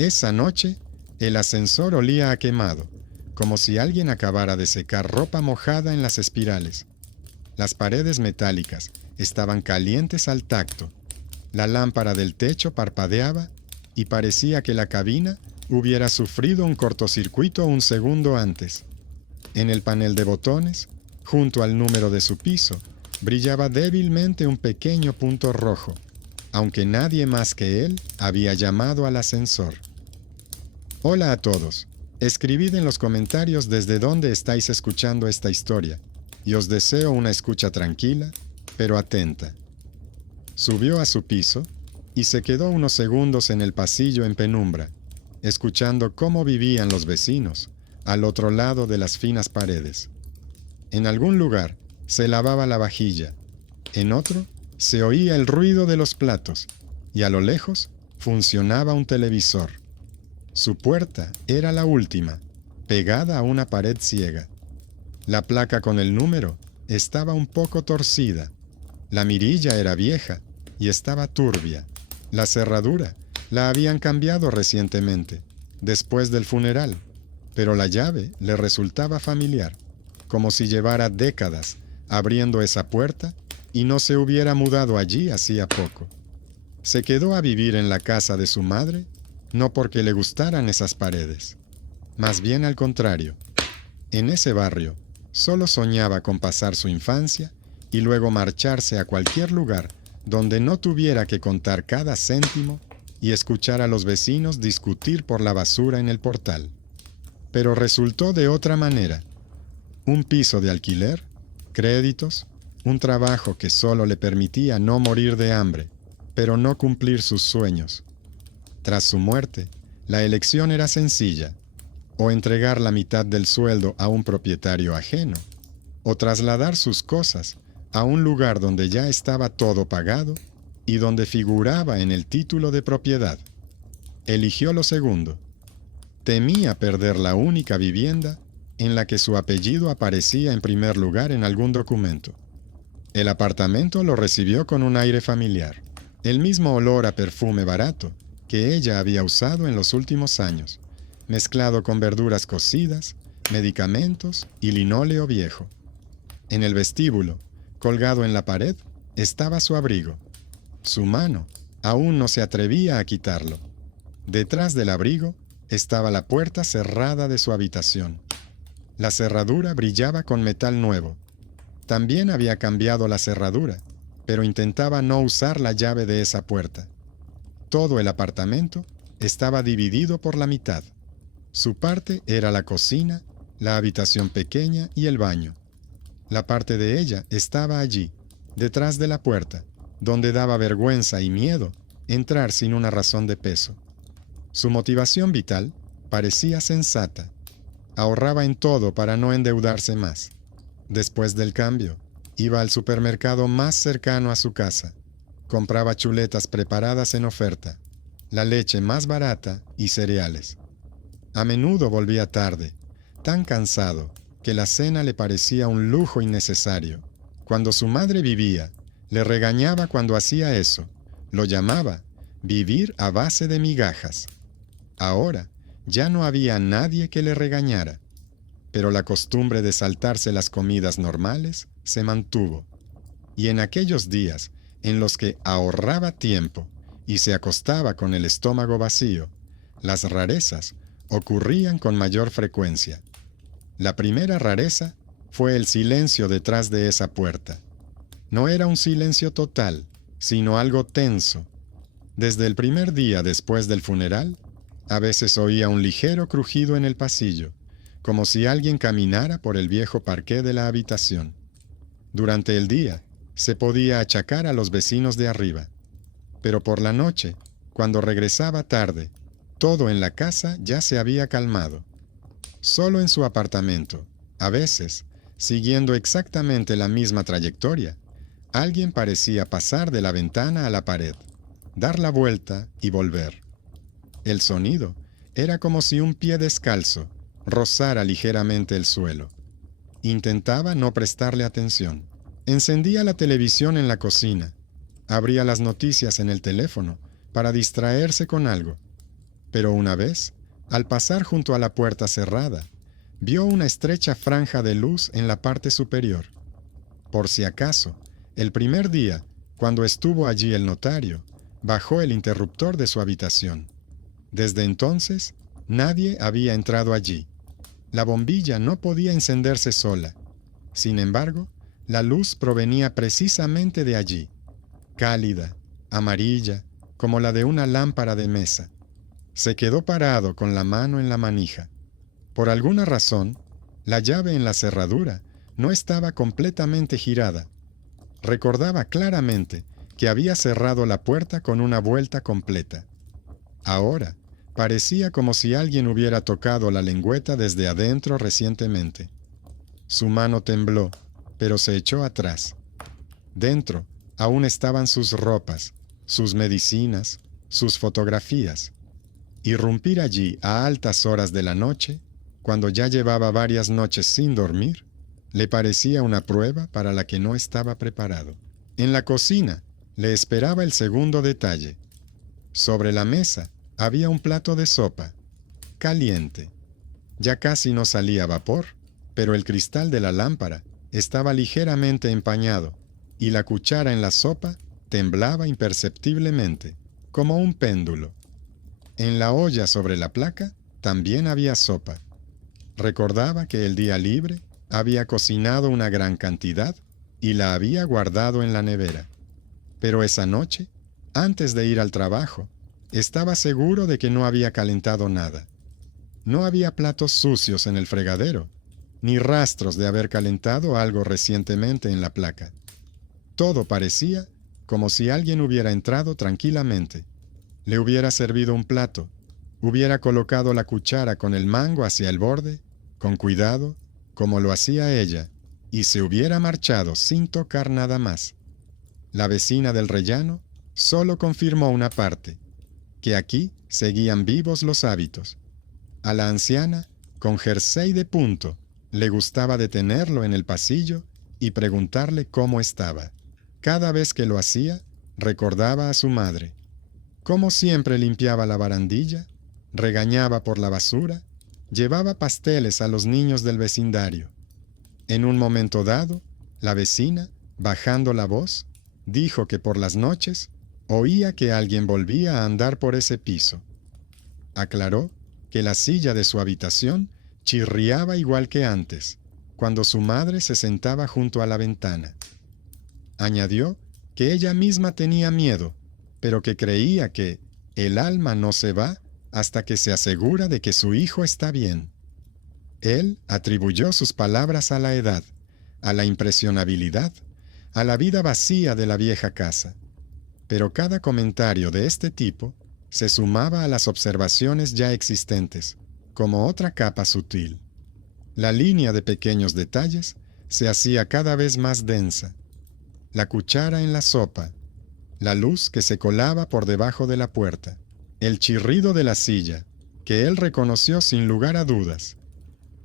Esa noche, el ascensor olía a quemado, como si alguien acabara de secar ropa mojada en las espirales. Las paredes metálicas estaban calientes al tacto. La lámpara del techo parpadeaba y parecía que la cabina hubiera sufrido un cortocircuito un segundo antes. En el panel de botones, junto al número de su piso, brillaba débilmente un pequeño punto rojo, aunque nadie más que él había llamado al ascensor. Hola a todos. Escribid en los comentarios desde dónde estáis escuchando esta historia, y os deseo una escucha tranquila, pero atenta. Subió a su piso y se quedó unos segundos en el pasillo en penumbra, escuchando cómo vivían los vecinos, al otro lado de las finas paredes. En algún lugar se lavaba la vajilla, en otro se oía el ruido de los platos, y a lo lejos funcionaba un televisor. Su puerta era la última, pegada a una pared ciega. La placa con el número estaba un poco torcida. La mirilla era vieja y estaba turbia. La cerradura la habían cambiado recientemente, después del funeral, pero la llave le resultaba familiar, como si llevara décadas abriendo esa puerta y no se hubiera mudado allí hacía poco. Se quedó a vivir en la casa de su madre, no porque le gustaran esas paredes, más bien al contrario. En ese barrio solo soñaba con pasar su infancia y luego marcharse a cualquier lugar donde no tuviera que contar cada céntimo y escuchar a los vecinos discutir por la basura en el portal. Pero resultó de otra manera. Un piso de alquiler, créditos, un trabajo que solo le permitía no morir de hambre, pero no cumplir sus sueños. Tras su muerte, la elección era sencilla: o entregar la mitad del sueldo a un propietario ajeno, o trasladar sus cosas a un lugar donde ya estaba todo pagado y donde figuraba en el título de propiedad. Eligió lo segundo. Temía perder la única vivienda en la que su apellido aparecía en primer lugar en algún documento. El apartamento lo recibió con un aire familiar, el mismo olor a perfume barato que ella había usado en los últimos años, mezclado con verduras cocidas, medicamentos y linóleo viejo. En el vestíbulo, colgado en la pared, estaba su abrigo. Su mano aún no se atrevía a quitarlo. Detrás del abrigo estaba la puerta cerrada de su habitación. La cerradura brillaba con metal nuevo. También había cambiado la cerradura, pero intentaba no usar la llave de esa puerta. Todo el apartamento estaba dividido por la mitad. Su parte era la cocina, la habitación pequeña y el baño. La parte de ella estaba allí, detrás de la puerta, donde daba vergüenza y miedo entrar sin una razón de peso. Su motivación vital parecía sensata. Ahorraba en todo para no endeudarse más. Después del cambio, iba al supermercado más cercano a su casa. Compraba chuletas preparadas en oferta, la leche más barata y cereales. A menudo volvía tarde, tan cansado que la cena le parecía un lujo innecesario. Cuando su madre vivía, le regañaba cuando hacía eso. Lo llamaba vivir a base de migajas. Ahora ya no había nadie que le regañara, pero la costumbre de saltarse las comidas normales se mantuvo. Y en aquellos días en los que ahorraba tiempo y se acostaba con el estómago vacío, las rarezas ocurrían con mayor frecuencia. La primera rareza fue el silencio detrás de esa puerta. No era un silencio total, sino algo tenso. Desde el primer día después del funeral, a veces oía un ligero crujido en el pasillo, como si alguien caminara por el viejo parqué de la habitación. Durante el día, se podía achacar a los vecinos de arriba, pero por la noche, cuando regresaba tarde, todo en la casa ya se había calmado. Solo en su apartamento, a veces, siguiendo exactamente la misma trayectoria, alguien parecía pasar de la ventana a la pared, dar la vuelta y volver. El sonido era como si un pie descalzo rozara ligeramente el suelo. Intentaba no prestarle atención. Encendía la televisión en la cocina, abría las noticias en el teléfono para distraerse con algo. Pero una vez, al pasar junto a la puerta cerrada, vio una estrecha franja de luz en la parte superior. Por si acaso, el primer día, cuando estuvo allí el notario, bajó el interruptor de su habitación. Desde entonces, nadie había entrado allí. La bombilla no podía encenderse sola. Sin embargo, la luz provenía precisamente de allí, cálida, amarilla, como la de una lámpara de mesa. Se quedó parado con la mano en la manija. Por alguna razón, la llave en la cerradura no estaba completamente girada. Recordaba claramente que había cerrado la puerta con una vuelta completa. Ahora, parecía como si alguien hubiera tocado la lengüeta desde adentro recientemente. Su mano tembló, pero se echó atrás. Dentro aún estaban sus ropas, sus medicinas, sus fotografías. Irrumpir allí a altas horas de la noche, cuando ya llevaba varias noches sin dormir, le parecía una prueba para la que no estaba preparado. En la cocina le esperaba el segundo detalle. Sobre la mesa había un plato de sopa, caliente. Ya casi no salía vapor, pero el cristal de la lámpara estaba ligeramente empañado y la cuchara en la sopa temblaba imperceptiblemente, como un péndulo. En la olla sobre la placa también había sopa. Recordaba que el día libre había cocinado una gran cantidad y la había guardado en la nevera. Pero esa noche, antes de ir al trabajo, estaba seguro de que no había calentado nada. No había platos sucios en el fregadero, ni rastros de haber calentado algo recientemente en la placa. Todo parecía como si alguien hubiera entrado tranquilamente, le hubiera servido un plato, hubiera colocado la cuchara con el mango hacia el borde, con cuidado, como lo hacía ella, y se hubiera marchado sin tocar nada más. La vecina del rellano solo confirmó una parte, que aquí seguían vivos los hábitos. A la anciana, con jersey de punto, le gustaba detenerlo en el pasillo y preguntarle cómo estaba. Cada vez que lo hacía, recordaba a su madre. Cómo siempre limpiaba la barandilla, regañaba por la basura, llevaba pasteles a los niños del vecindario. En un momento dado, la vecina, bajando la voz, dijo que por las noches oía que alguien volvía a andar por ese piso. Aclaró que la silla de su habitación chirriaba igual que antes, cuando su madre se sentaba junto a la ventana. Añadió que ella misma tenía miedo, pero que creía que el alma no se va hasta que se asegura de que su hijo está bien. Él atribuyó sus palabras a la edad, a la impresionabilidad, a la vida vacía de la vieja casa. Pero cada comentario de este tipo se sumaba a las observaciones ya existentes, como otra capa sutil. La línea de pequeños detalles se hacía cada vez más densa. La cuchara en la sopa, la luz que se colaba por debajo de la puerta, el chirrido de la silla, que él reconoció sin lugar a dudas.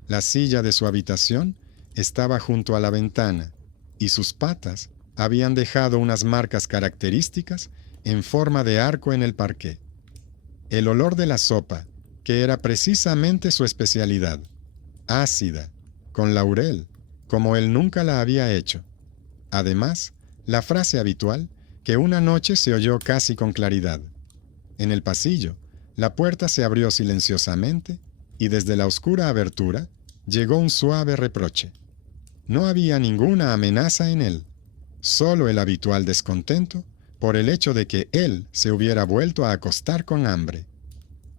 La silla de su habitación estaba junto a la ventana, y sus patas habían dejado unas marcas características en forma de arco en el parqué. El olor de la sopa, que era precisamente su especialidad, ácida, con laurel, como él nunca la había hecho. Además, la frase habitual, que una noche se oyó casi con claridad. En el pasillo, la puerta se abrió silenciosamente y desde la oscura abertura llegó un suave reproche. No había ninguna amenaza en él, solo el habitual descontento por el hecho de que él se hubiera vuelto a acostar con hambre.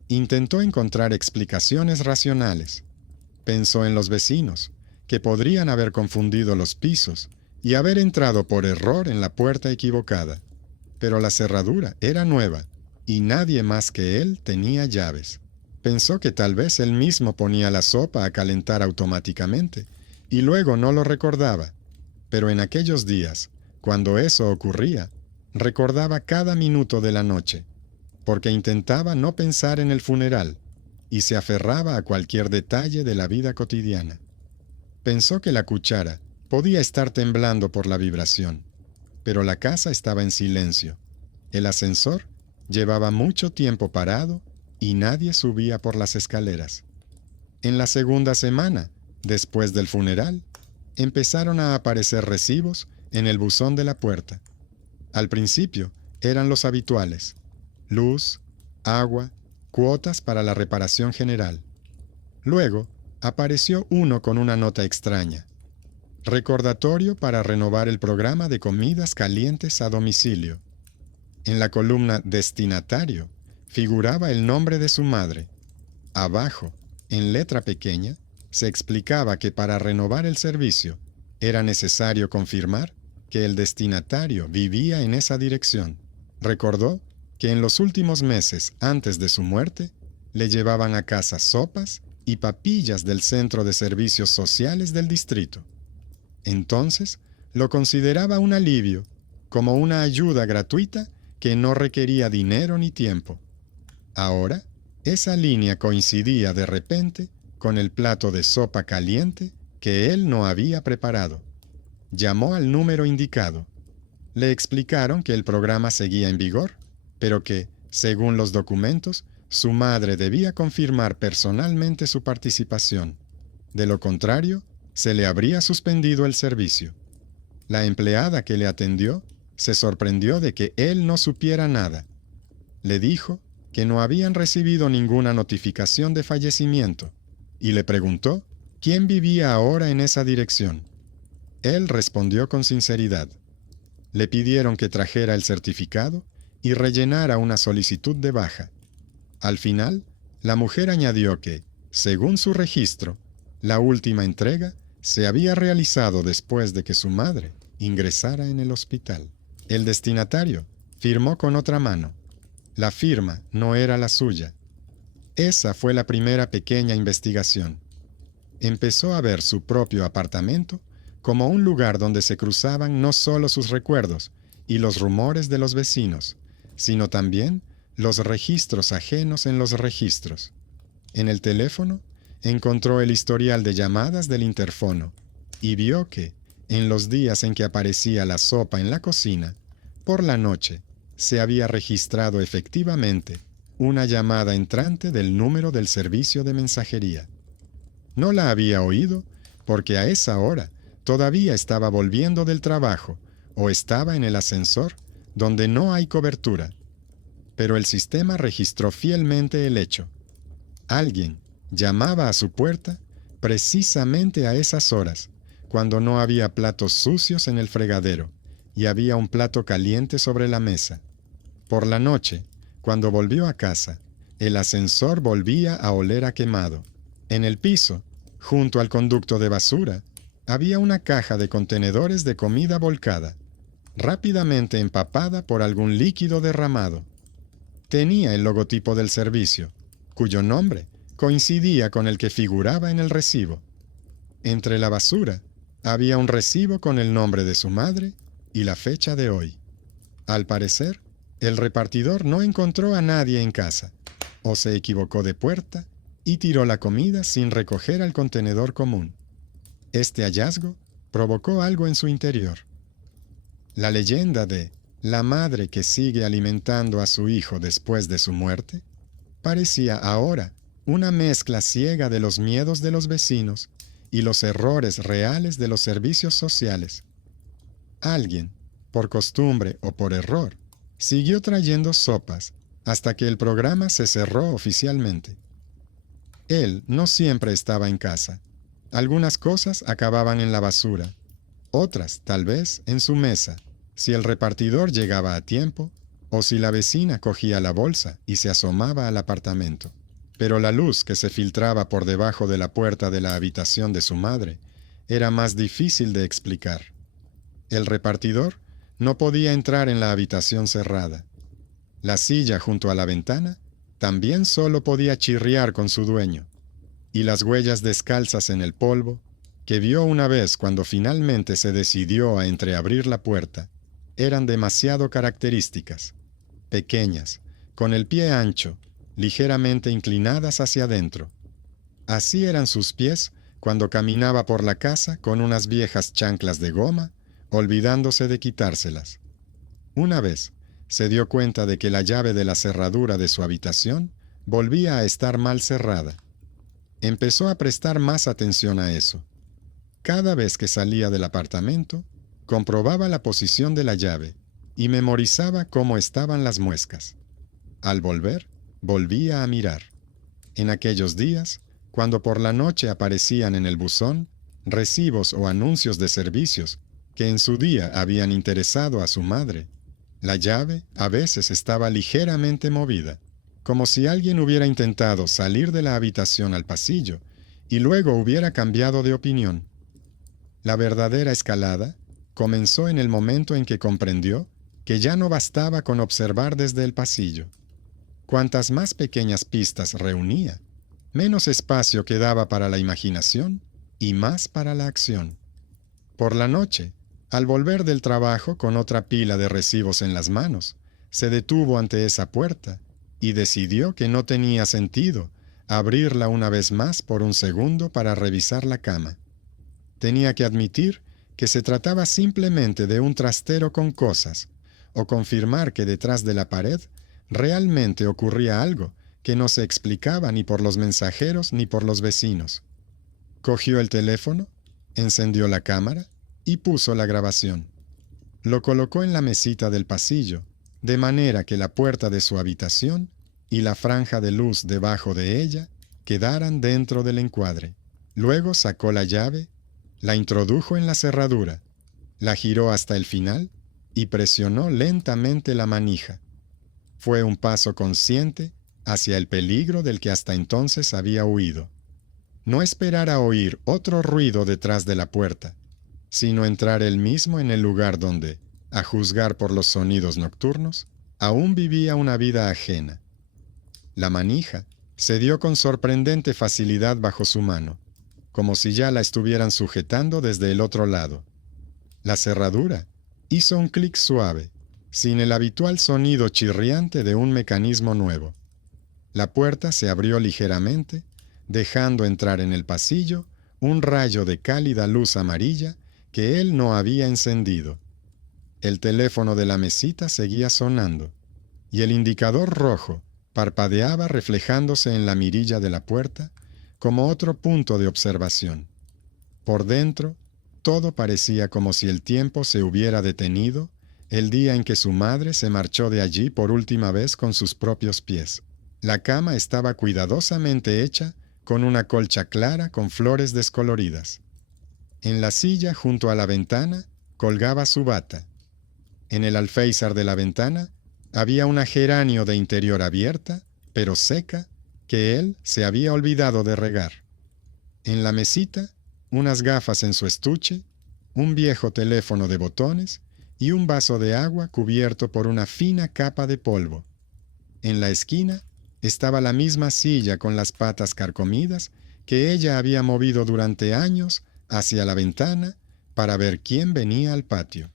Intentó encontrar explicaciones racionales. Pensó en los vecinos, que podrían haber confundido los pisos y haber entrado por error en la puerta equivocada. Pero la cerradura era nueva y nadie más que él tenía llaves. Pensó que tal vez él mismo ponía la sopa a calentar automáticamente y luego no lo recordaba. Pero en aquellos días, cuando eso ocurría, recordaba cada minuto de la noche, porque intentaba no pensar en el funeral y se aferraba a cualquier detalle de la vida cotidiana. Pensó que la cuchara podía estar temblando por la vibración, pero la casa estaba en silencio. El ascensor llevaba mucho tiempo parado y nadie subía por las escaleras. En la segunda semana, después del funeral, empezaron a aparecer recibos en el buzón de la puerta. Al principio eran los habituales: luz, agua, cuotas para la reparación general. Luego apareció uno con una nota extraña: recordatorio para renovar el programa de comidas calientes a domicilio. En la columna destinatario figuraba el nombre de su madre. Abajo, en letra pequeña, se explicaba que para renovar el servicio era necesario confirmar que el destinatario vivía en esa dirección. Recordó que en los últimos meses antes de su muerte le llevaban a casa sopas y papillas del Centro de Servicios Sociales del distrito. Entonces lo consideraba un alivio, como una ayuda gratuita que no requería dinero ni tiempo. Ahora, esa línea coincidía de repente con el plato de sopa caliente que él no había preparado. Llamó al número indicado. Le explicaron que el programa seguía en vigor, pero que, según los documentos, su madre debía confirmar personalmente su participación. De lo contrario, se le habría suspendido el servicio. La empleada que le atendió se sorprendió de que él no supiera nada. Le dijo que no habían recibido ninguna notificación de fallecimiento y le preguntó quién vivía ahora en esa dirección. Él respondió con sinceridad. Le pidieron que trajera el certificado y rellenara una solicitud de baja. Al final, la mujer añadió que, según su registro, la última entrega se había realizado después de que su madre ingresara en el hospital. El destinatario firmó con otra mano. La firma no era la suya. Esa fue la primera pequeña investigación. Empezó a ver su propio apartamento como un lugar donde se cruzaban no solo sus recuerdos y los rumores de los vecinos, sino también los registros ajenos en los registros. En el teléfono encontró el historial de llamadas del interfono y vio que, en los días en que aparecía la sopa en la cocina, por la noche se había registrado efectivamente una llamada entrante del número del servicio de mensajería. No la había oído porque a esa hora todavía estaba volviendo del trabajo o estaba en el ascensor donde no hay cobertura. Pero el sistema registró fielmente el hecho. Alguien llamaba a su puerta precisamente a esas horas, cuando no había platos sucios en el fregadero y había un plato caliente sobre la mesa. Por la noche, cuando volvió a casa, el ascensor volvía a oler a quemado. En el piso, junto al conducto de basura, había una caja de contenedores de comida volcada, rápidamente empapada por algún líquido derramado. Tenía el logotipo del servicio, cuyo nombre coincidía con el que figuraba en el recibo. Entre la basura había un recibo con el nombre de su madre y la fecha de hoy. Al parecer, el repartidor no encontró a nadie en casa, o se equivocó de puerta y tiró la comida sin recoger al contenedor común. Este hallazgo provocó algo en su interior. La leyenda de la madre que sigue alimentando a su hijo después de su muerte parecía ahora una mezcla ciega de los miedos de los vecinos y los errores reales de los servicios sociales. Alguien, por costumbre o por error, siguió trayendo sopas hasta que el programa se cerró oficialmente. Él no siempre estaba en casa. Algunas cosas acababan en la basura, otras, tal vez, en su mesa, si el repartidor llegaba a tiempo o si la vecina cogía la bolsa y se asomaba al apartamento. Pero la luz que se filtraba por debajo de la puerta de la habitación de su madre era más difícil de explicar. El repartidor no podía entrar en la habitación cerrada. La silla junto a la ventana también solo podía chirriar con su dueño, y las huellas descalzas en el polvo, que vio una vez cuando finalmente se decidió a entreabrir la puerta, eran demasiado características, pequeñas, con el pie ancho, ligeramente inclinadas hacia adentro. Así eran sus pies cuando caminaba por la casa con unas viejas chanclas de goma, olvidándose de quitárselas. Una vez se dio cuenta de que la llave de la cerradura de su habitación volvía a estar mal cerrada. Empezó a prestar más atención a eso. Cada vez que salía del apartamento, comprobaba la posición de la llave y memorizaba cómo estaban las muescas. Al volver, volvía a mirar. En aquellos días, cuando por la noche aparecían en el buzón recibos o anuncios de servicios que en su día habían interesado a su madre, la llave a veces estaba ligeramente movida, como si alguien hubiera intentado salir de la habitación al pasillo y luego hubiera cambiado de opinión. La verdadera escalada comenzó en el momento en que comprendió que ya no bastaba con observar desde el pasillo. Cuantas más pequeñas pistas reunía, menos espacio quedaba para la imaginación y más para la acción. Por la noche, al volver del trabajo con otra pila de recibos en las manos, se detuvo ante esa puerta y decidió que no tenía sentido abrirla una vez más por un segundo para revisar la cama. Tenía que admitir que se trataba simplemente de un trastero con cosas, o confirmar que detrás de la pared realmente ocurría algo que no se explicaba ni por los mensajeros ni por los vecinos. Cogió el teléfono, encendió la cámara y puso la grabación. Lo colocó en la mesita del pasillo, de manera que la puerta de su habitación y la franja de luz debajo de ella quedaran dentro del encuadre. Luego sacó la llave, la introdujo en la cerradura, la giró hasta el final y presionó lentamente la manija. Fue un paso consciente hacia el peligro del que hasta entonces había huido. No esperar a oír otro ruido detrás de la puerta, sino entrar él mismo en el lugar donde, a juzgar por los sonidos nocturnos, aún vivía una vida ajena. La manija se dio con sorprendente facilidad bajo su mano, como si ya la estuvieran sujetando desde el otro lado. La cerradura hizo un clic suave, sin el habitual sonido chirriante de un mecanismo nuevo. La puerta se abrió ligeramente, dejando entrar en el pasillo un rayo de cálida luz amarilla que él no había encendido. El teléfono de la mesita seguía sonando, y el indicador rojo parpadeaba reflejándose en la mirilla de la puerta como otro punto de observación. Por dentro, todo parecía como si el tiempo se hubiera detenido el día en que su madre se marchó de allí por última vez con sus propios pies. La cama estaba cuidadosamente hecha con una colcha clara con flores descoloridas. En la silla junto a la ventana colgaba su bata. En el alféizar de la ventana había una geranio de interior abierta, pero seca, que él se había olvidado de regar. En la mesita, unas gafas en su estuche, un viejo teléfono de botones y un vaso de agua cubierto por una fina capa de polvo. En la esquina estaba la misma silla con las patas carcomidas que ella había movido durante años hacia la ventana para ver quién venía al patio.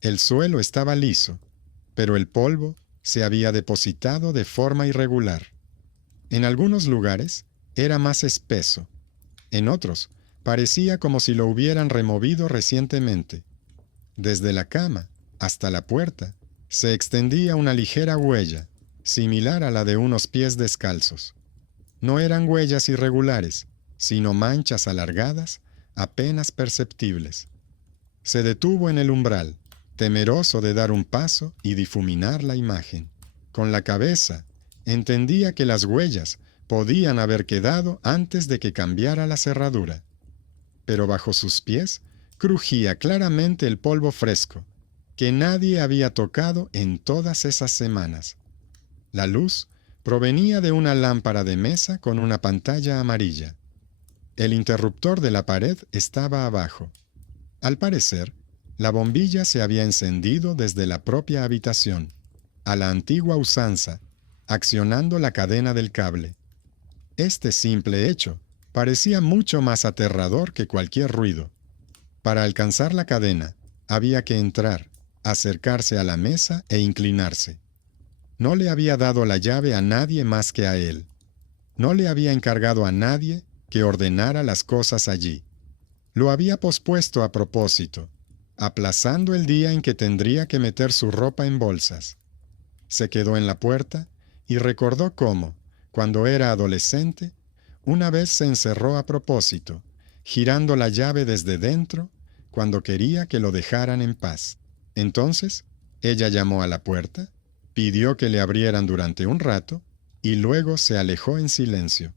El suelo estaba liso, pero el polvo se había depositado de forma irregular. En algunos lugares era más espeso, en otros parecía como si lo hubieran removido recientemente. Desde la cama hasta la puerta se extendía una ligera huella, similar a la de unos pies descalzos. No eran huellas irregulares, sino manchas alargadas, apenas perceptibles. Se detuvo en el umbral, temeroso de dar un paso y difuminar la imagen. Con la cabeza, entendía que las huellas podían haber quedado antes de que cambiara la cerradura. Pero bajo sus pies crujía claramente el polvo fresco, que nadie había tocado en todas esas semanas. La luz provenía de una lámpara de mesa con una pantalla amarilla. El interruptor de la pared estaba abajo. Al parecer, la bombilla se había encendido desde la propia habitación, a la antigua usanza, accionando la cadena del cable. Este simple hecho parecía mucho más aterrador que cualquier ruido. Para alcanzar la cadena, había que entrar, acercarse a la mesa e inclinarse. No le había dado la llave a nadie más que a él. No le había encargado a nadie que ordenara las cosas allí. Lo había pospuesto a propósito, aplazando el día en que tendría que meter su ropa en bolsas. Se quedó en la puerta y recordó cómo, Cuando era adolescente, una vez se encerró a propósito, girando la llave desde dentro, cuando quería que lo dejaran en paz. Entonces, ella llamó a la puerta, pidió que le abrieran durante un rato, y luego se alejó en silencio.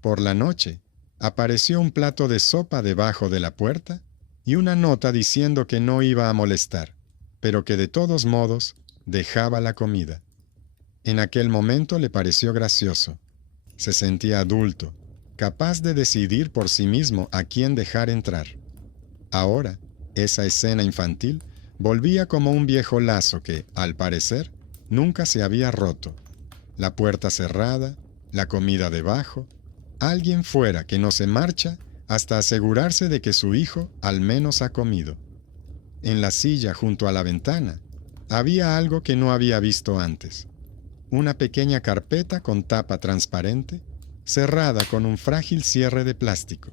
Por la noche, apareció un plato de sopa debajo de la puerta y una nota diciendo que no iba a molestar, pero que de todos modos dejaba la comida. En aquel momento le pareció gracioso. Se sentía adulto, capaz de decidir por sí mismo a quién dejar entrar. Ahora, esa escena infantil volvía como un viejo lazo que, al parecer, nunca se había roto. La puerta cerrada, la comida debajo, alguien fuera que no se marcha hasta asegurarse de que su hijo al menos ha comido. En la silla junto a la ventana había algo que no había visto antes. Una pequeña carpeta con tapa transparente, cerrada con un frágil cierre de plástico.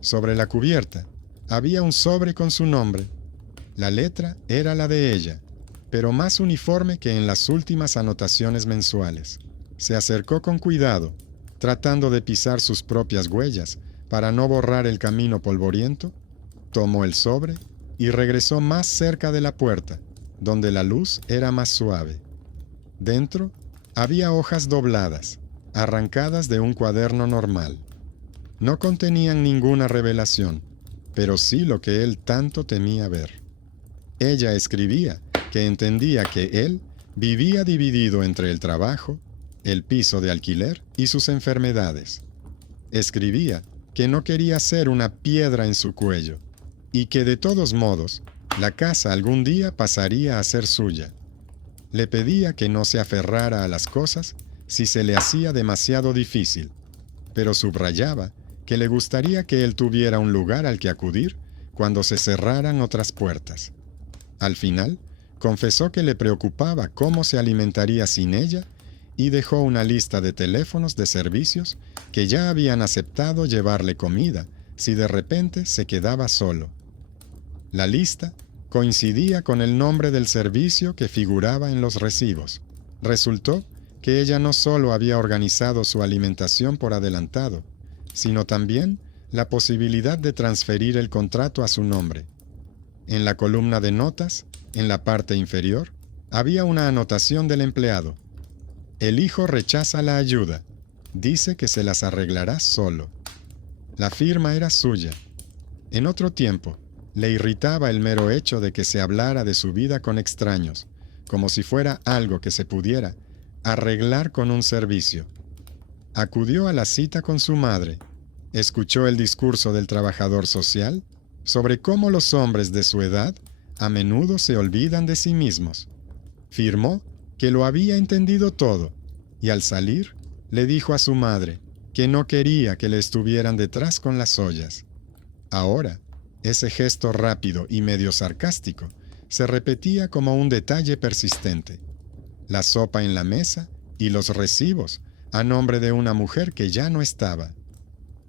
Sobre la cubierta había un sobre con su nombre. La letra era la de ella, pero más uniforme que en las últimas anotaciones mensuales. Se acercó con cuidado, tratando de pisar sus propias huellas para no borrar el camino polvoriento, tomó el sobre y regresó más cerca de la puerta, donde la luz era más suave. Dentro había hojas dobladas, arrancadas de un cuaderno normal. No contenían ninguna revelación, pero sí lo que él tanto temía ver. Ella escribía que entendía que él vivía dividido entre el trabajo, el piso de alquiler y sus enfermedades. Escribía que no quería ser una piedra en su cuello y que de todos modos la casa algún día pasaría a ser suya. Le pedía que no se aferrara a las cosas si se le hacía demasiado difícil, pero subrayaba que le gustaría que él tuviera un lugar al que acudir cuando se cerraran otras puertas. Al final, confesó que le preocupaba cómo se alimentaría sin ella y dejó una lista de teléfonos de servicios que ya habían aceptado llevarle comida si de repente se quedaba solo. La lista coincidía con el nombre del servicio que figuraba en los recibos. Resultó que ella no solo había organizado su alimentación por adelantado, sino también la posibilidad de transferir el contrato a su nombre. En la columna de notas, en la parte inferior, había una anotación del empleado. El hijo rechaza la ayuda. Dice que se las arreglará solo. La firma era suya. En otro tiempo, le irritaba el mero hecho de que se hablara de su vida con extraños, como si fuera algo que se pudiera arreglar con un servicio. Acudió a la cita con su madre. Escuchó el discurso del trabajador social sobre cómo los hombres de su edad a menudo se olvidan de sí mismos. Firmó que lo había entendido todo, y al salir le dijo a su madre que no quería que le estuvieran detrás con las ollas. Ahora, ese gesto rápido y medio sarcástico se repetía como un detalle persistente. La sopa en la mesa y los recibos a nombre de una mujer que ya no estaba.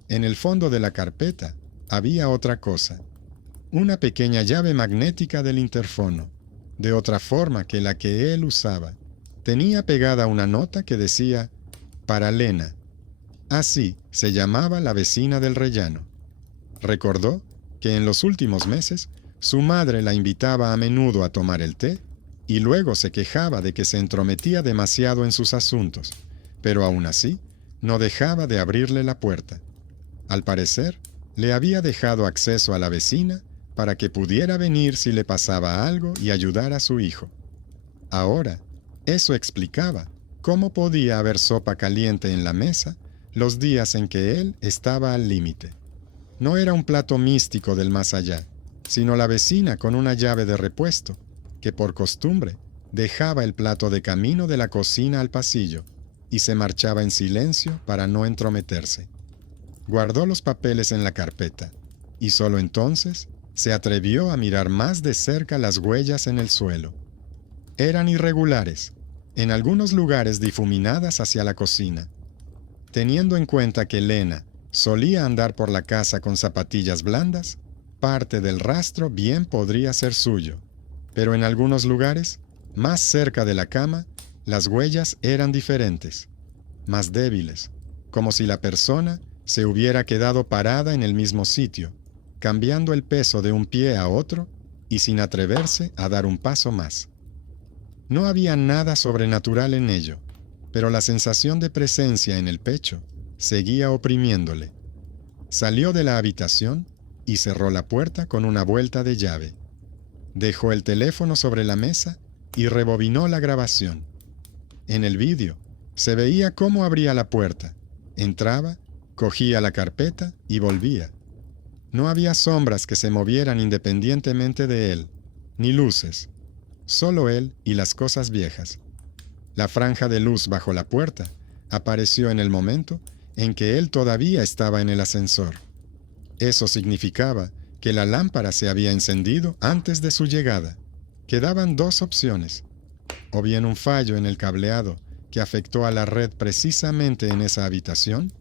En el fondo de la carpeta había otra cosa, una pequeña llave magnética del interfono, de otra forma que la que él usaba. Tenía pegada una nota que decía, para Lena. Así se llamaba la vecina del rellano. Recordó que en los últimos meses su madre la invitaba a menudo a tomar el té y luego se quejaba de que se entrometía demasiado en sus asuntos, pero aún así no dejaba de abrirle la puerta. Al parecer, le había dejado acceso a la vecina para que pudiera venir si le pasaba algo y ayudar a su hijo. Ahora, eso explicaba cómo podía haber sopa caliente en la mesa los días en que él estaba al límite. No era un plato místico del más allá, sino la vecina con una llave de repuesto, que por costumbre dejaba el plato de camino de la cocina al pasillo y se marchaba en silencio para no entrometerse. Guardó los papeles en la carpeta y solo entonces se atrevió a mirar más de cerca las huellas en el suelo. Eran irregulares, en algunos lugares difuminadas hacia la cocina. Teniendo en cuenta que Lena solía andar por la casa con zapatillas blandas, parte del rastro bien podría ser suyo, pero en algunos lugares, más cerca de la cama, las huellas eran diferentes. más débiles, como si la persona se hubiera quedado parada en el mismo sitio, cambiando el peso de un pie a otro y sin atreverse a dar un paso más. No había nada sobrenatural en ello, pero la sensación de presencia en el pecho seguía oprimiéndole. Salió de la habitación y cerró la puerta con una vuelta de llave. Dejó el teléfono sobre la mesa y rebobinó la grabación. En el vídeo se veía cómo abría la puerta, entraba, cogía la carpeta y volvía. No había sombras que se movieran independientemente de él, ni luces, solo él y las cosas viejas. La franja de luz bajo la puerta apareció en el momento en que él todavía estaba en el ascensor. Eso significaba que la lámpara se había encendido antes de su llegada. Quedaban dos opciones: o bien un fallo en el cableado que afectó a la red precisamente en esa habitación,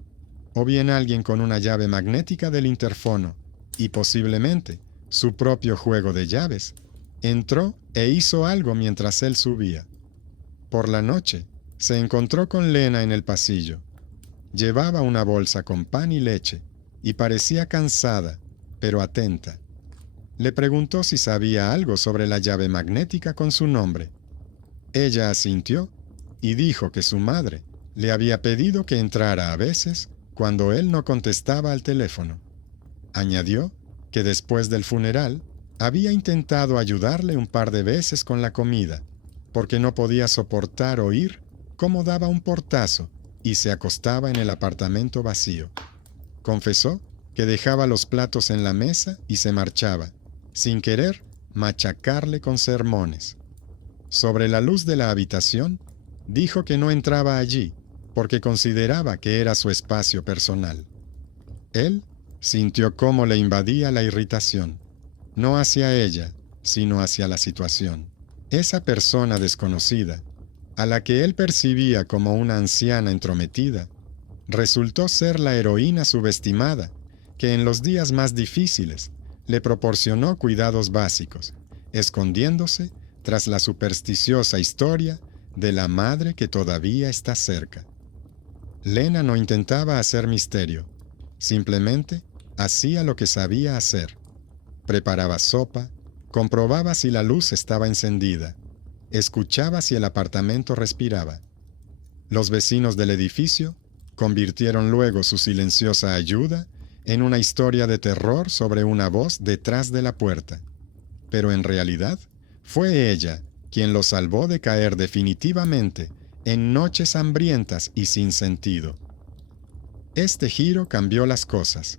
o bien alguien con una llave magnética del interfono y posiblemente su propio juego de llaves entró e hizo algo mientras él subía. Por la noche, se encontró con Lena en el pasillo. Llevaba una bolsa con pan y leche y parecía cansada, pero atenta. Le preguntó si sabía algo sobre la llave magnética con su nombre. Ella asintió y dijo que su madre le había pedido que entrara a veces cuando él no contestaba al teléfono. Añadió que después del funeral había intentado ayudarle un par de veces con la comida, porque no podía soportar oír cómo daba un portazo y se acostaba en el apartamento vacío. Confesó que dejaba los platos en la mesa y se marchaba, sin querer machacarle con sermones. Sobre la luz de la habitación, dijo que no entraba allí porque consideraba que era su espacio personal. Él sintió cómo le invadía la irritación, no hacia ella, sino hacia la situación. Esa persona desconocida, a la que él percibía como una anciana entrometida, resultó ser la heroína subestimada que en los días más difíciles le proporcionó cuidados básicos, escondiéndose tras la supersticiosa historia de la madre que todavía está cerca. Lena no intentaba hacer misterio, simplemente hacía lo que sabía hacer. Preparaba sopa, comprobaba si la luz estaba encendida, escuchaba si el apartamento respiraba. Los vecinos del edificio convirtieron luego su silenciosa ayuda en una historia de terror sobre una voz detrás de la puerta. Pero en realidad, fue ella quien lo salvó de caer definitivamente en noches hambrientas y sin sentido. Este giro cambió las cosas.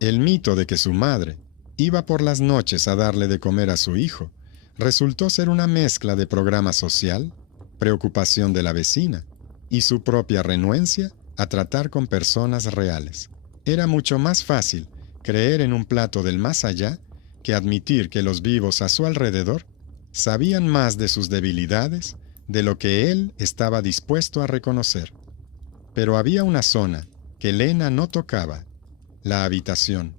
El mito de que su madre iba por las noches a darle de comer a su hijo resultó ser una mezcla de programa social, preocupación de la vecina y su propia renuencia a tratar con personas reales. Era mucho más fácil creer en un plato del más allá que admitir que los vivos a su alrededor sabían más de sus debilidades de lo que él estaba dispuesto a reconocer. Pero había una zona que Lena no tocaba: la habitación.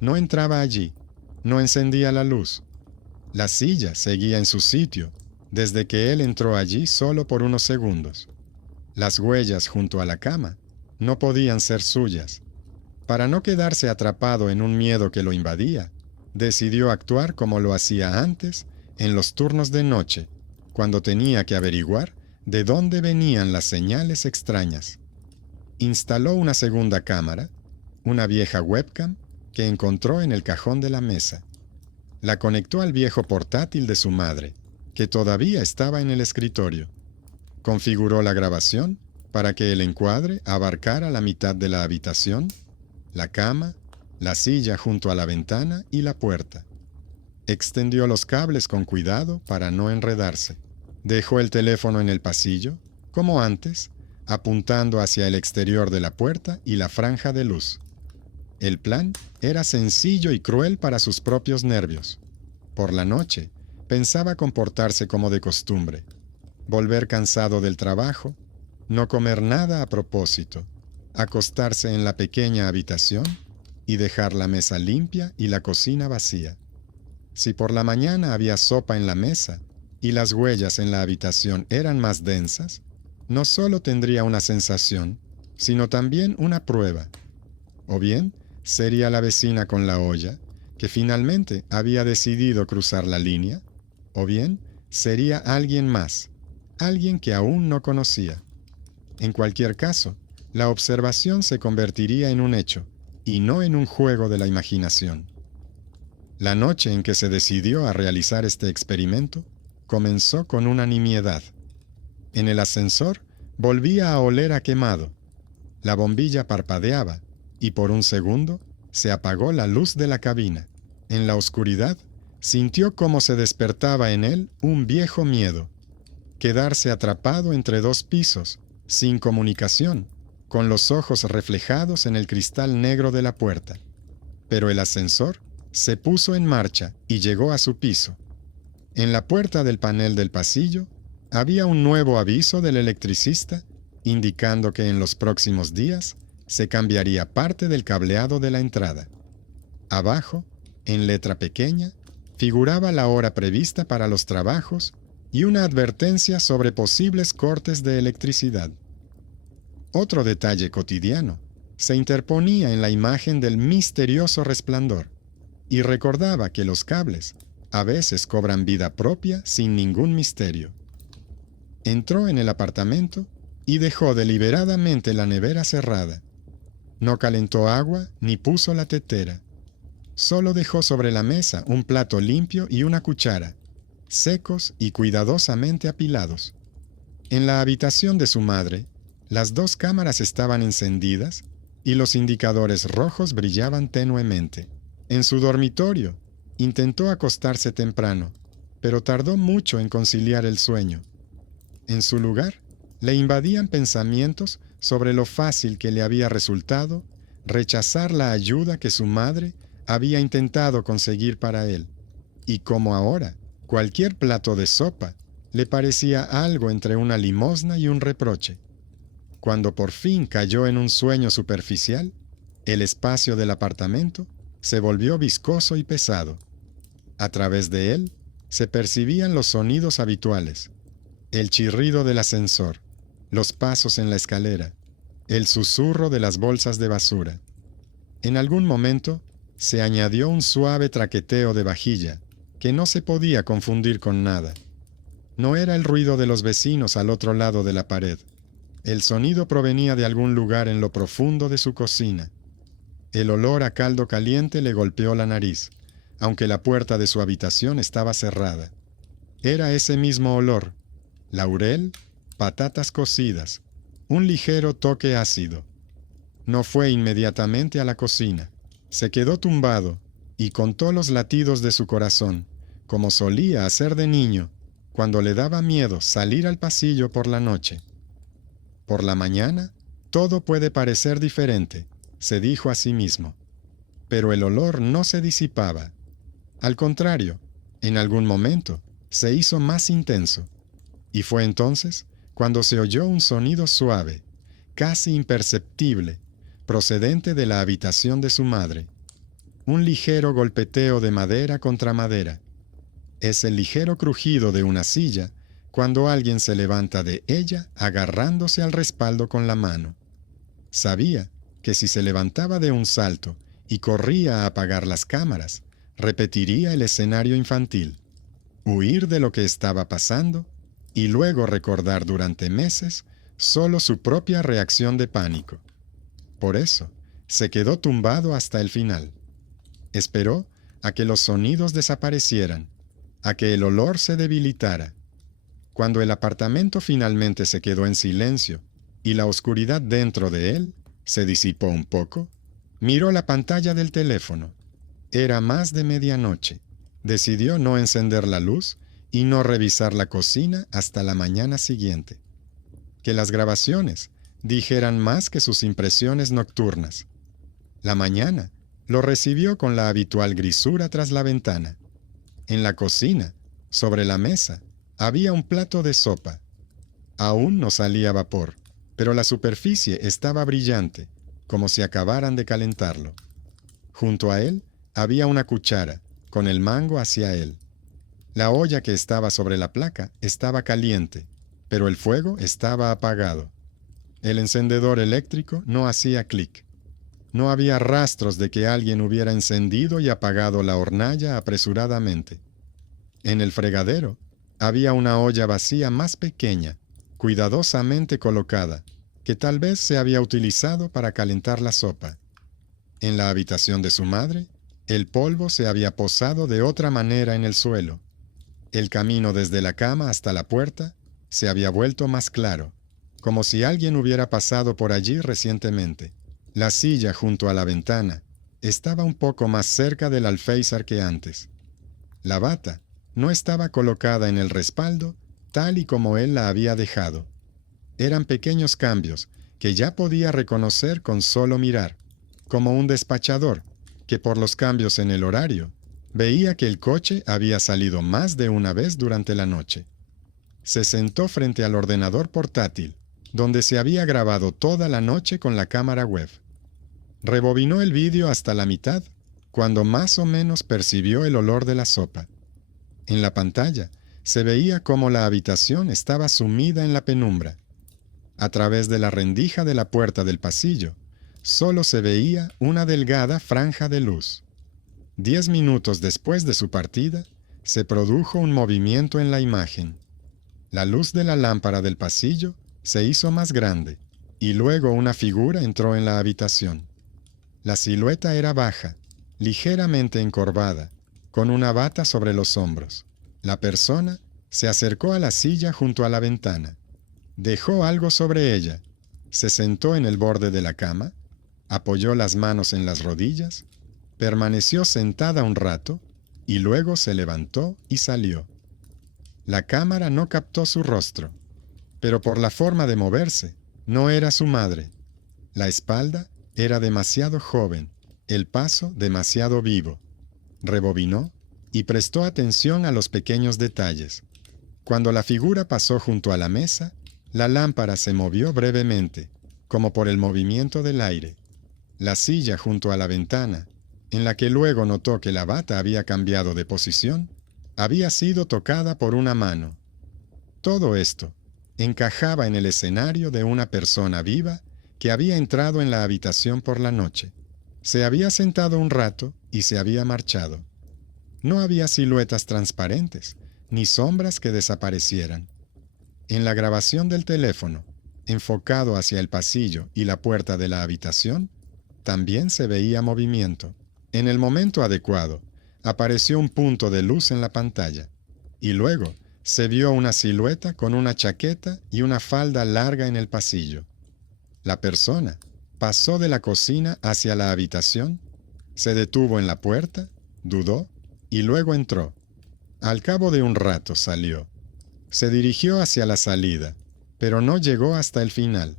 No entraba allí, no encendía la luz. La silla seguía en su sitio desde que él entró allí solo por unos segundos. Las huellas junto a la cama no podían ser suyas. Para no quedarse atrapado en un miedo que lo invadía, decidió actuar como lo hacía antes en los turnos de noche, cuando tenía que averiguar de dónde venían las señales extrañas. Instaló una segunda cámara, una vieja webcam que encontró en el cajón de la mesa. La conectó al viejo portátil de su madre, que todavía estaba en el escritorio. Configuró la grabación para que el encuadre abarcara la mitad de la habitación, la cama, la silla junto a la ventana y la puerta. Extendió los cables con cuidado para no enredarse. Dejó el teléfono en el pasillo, como antes, apuntando hacia el exterior de la puerta y la franja de luz. El plan era sencillo y cruel para sus propios nervios. Por la noche, pensaba comportarse como de costumbre, volver cansado del trabajo, no comer nada a propósito, acostarse en la pequeña habitación y dejar la mesa limpia y la cocina vacía. Si por la mañana había sopa en la mesa y las huellas en la habitación eran más densas, no solo tendría una sensación, sino también una prueba. O bien, sería la vecina con la olla, que finalmente había decidido cruzar la línea, o bien, sería alguien más, alguien que aún no conocía. En cualquier caso, la observación se convertiría en un hecho, y no en un juego de la imaginación. La noche en que se decidió a realizar este experimento comenzó con una nimiedad. En el ascensor volvía a oler a quemado. La bombilla parpadeaba y por un segundo se apagó la luz de la cabina. En la oscuridad sintió cómo se despertaba en él un viejo miedo. Quedarse atrapado entre dos pisos, sin comunicación, con los ojos reflejados en el cristal negro de la puerta. Pero el ascensor se puso en marcha y llegó a su piso. En la puerta del panel del pasillo había un nuevo aviso del electricista indicando que en los próximos días se cambiaría parte del cableado de la entrada. Abajo, en letra pequeña, figuraba la hora prevista para los trabajos y una advertencia sobre posibles cortes de electricidad. Otro detalle cotidiano se interponía en la imagen del misterioso resplandor y recordaba que los cables a veces cobran vida propia sin ningún misterio. Entró en el apartamento y dejó deliberadamente la nevera cerrada. No calentó agua ni puso la tetera. Solo dejó sobre la mesa un plato limpio y una cuchara, secos y cuidadosamente apilados. En la habitación de su madre, las dos cámaras estaban encendidas y los indicadores rojos brillaban tenuemente. En su dormitorio, intentó acostarse temprano, pero tardó mucho en conciliar el sueño. En su lugar, le invadían pensamientos sobre lo fácil que le había resultado rechazar la ayuda que su madre había intentado conseguir para él, y cómo ahora cualquier plato de sopa le parecía algo entre una limosna y un reproche. Cuando por fin cayó en un sueño superficial, el espacio del apartamento se volvió viscoso y pesado. A través de él se percibían los sonidos habituales: el chirrido del ascensor, los pasos en la escalera, el susurro de las bolsas de basura. En algún momento se añadió un suave traqueteo de vajilla, que no se podía confundir con nada. No era el ruido de los vecinos al otro lado de la pared. El sonido provenía de algún lugar en lo profundo de su cocina. El olor a caldo caliente le golpeó la nariz, aunque la puerta de su habitación estaba cerrada. Era ese mismo olor: laurel, patatas cocidas, un ligero toque ácido. No fue inmediatamente a la cocina. Se quedó tumbado y contó los latidos de su corazón, como solía hacer de niño, cuando le daba miedo salir al pasillo por la noche. Por la mañana, todo puede parecer diferente, se dijo a sí mismo. Pero el olor no se disipaba. Al contrario, en algún momento se hizo más intenso. Y fue entonces cuando se oyó un sonido suave, casi imperceptible, procedente de la habitación de su madre. Un ligero golpeteo de madera contra madera. Es el ligero crujido de una silla cuando alguien se levanta de ella agarrándose al respaldo con la mano. Sabía que si se levantaba de un salto y corría a apagar las cámaras, repetiría el escenario infantil: huir de lo que estaba pasando y luego recordar durante meses solo su propia reacción de pánico. Por eso, se quedó tumbado hasta el final. Esperó a que los sonidos desaparecieran, a que el olor se debilitara. Cuando el apartamento finalmente se quedó en silencio y la oscuridad dentro de él se disipó un poco, miró la pantalla del teléfono. Era más de medianoche. Decidió no encender la luz y no revisar la cocina hasta la mañana siguiente. Que las grabaciones dijeran más que sus impresiones nocturnas. La mañana lo recibió con la habitual grisura tras la ventana. En la cocina, sobre la mesa, había un plato de sopa. Aún no salía vapor, pero la superficie estaba brillante, como si acabaran de calentarlo. Junto a él había una cuchara, con el mango hacia él. La olla que estaba sobre la placa estaba caliente. pero el fuego estaba apagado. El encendedor eléctrico no hacía clic. No había rastros de que alguien hubiera encendido y apagado la hornalla apresuradamente. En el fregadero había una olla vacía más pequeña, cuidadosamente colocada, que tal vez se había utilizado para calentar la sopa. En la habitación de su madre, el polvo se había posado de otra manera en el suelo. El camino desde la cama hasta la puerta se había vuelto más claro, como si alguien hubiera pasado por allí recientemente. La silla junto a la ventana estaba un poco más cerca del alféizar que antes. La bata no estaba colocada en el respaldo tal y como él la había dejado. Eran pequeños cambios que ya podía reconocer con solo mirar, como un despachador que por los cambios en el horario veía que el coche había salido más de una vez durante la noche. Se sentó frente al ordenador portátil, donde se había grabado toda la noche con la cámara web. Rebobinó el vídeo hasta la mitad, cuando más o menos percibió el olor de la sopa. En la pantalla se veía cómo la habitación estaba sumida en la penumbra. A través de la rendija de la puerta del pasillo, solo se veía una delgada franja de luz. 10 minutos después de su partida, se produjo un movimiento en la imagen. La luz de la lámpara del pasillo se hizo más grande, y luego una figura entró en la habitación. La silueta era baja, ligeramente encorvada, con una bata sobre los hombros. La persona se acercó a la silla junto a la ventana. Dejó algo sobre ella. Se sentó en el borde de la cama, apoyó las manos en las rodillas, permaneció sentada un rato y luego se levantó y salió. La cámara no captó su rostro, pero por la forma de moverse, no era su madre. La espalda era demasiado joven, el paso demasiado vivo. Rebobinó y prestó atención a los pequeños detalles. Cuando la figura pasó junto a la mesa, la lámpara se movió brevemente, como por el movimiento del aire. La silla junto a la ventana, en la que luego notó que la bata había cambiado de posición, había sido tocada por una mano. Todo esto encajaba en el escenario de una persona viva que había entrado en la habitación por la noche. Se había sentado un rato y se había marchado. No había siluetas transparentes, ni sombras que desaparecieran. En la grabación del teléfono, enfocado hacia el pasillo y la puerta de la habitación, también se veía movimiento. En el momento adecuado, apareció un punto de luz en la pantalla, y luego se vio una silueta con una chaqueta y una falda larga en el pasillo. La persona pasó de la cocina hacia la habitación, se detuvo en la puerta, dudó y luego entró. Al cabo de un rato salió. Se dirigió hacia la salida, pero no llegó hasta el final.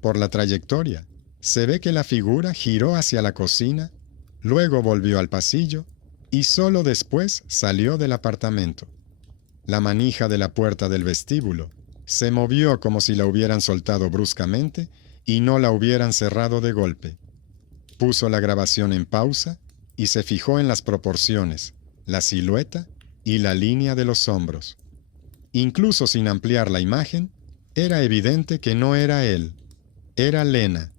Por la trayectoria, se ve que la figura giró hacia la cocina, luego volvió al pasillo y solo después salió del apartamento. La manija de la puerta del vestíbulo se movió como si la hubieran soltado bruscamente y no la hubieran cerrado de golpe. Puso la grabación en pausa y se fijó en las proporciones, la silueta y la línea de los hombros. Incluso sin ampliar la imagen, era evidente que no era él. Era Lena,